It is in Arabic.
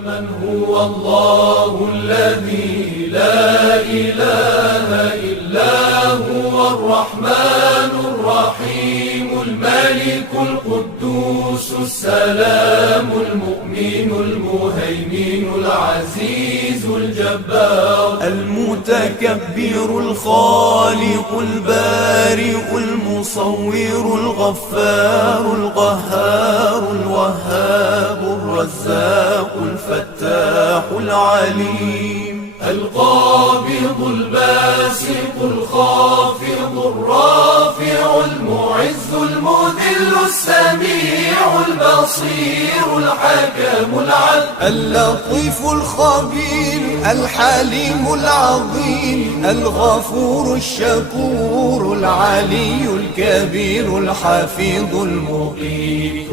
من هو الله الذي لا إله إلا هو الرحمن الرحيم الملك القدوس السلام المؤمن المهيمن العزيز الجبار المتكبر الخالق البارئ المصور الغفار القهار الوهاب الرزاق الفتاح العليم القابض الباسط الخافض الرافع المعز المذل السميع البصير الحكم العدل اللطيف الخبير الحليم العظيم الغفور الشكور العلي الكبير الحفيظ المقيم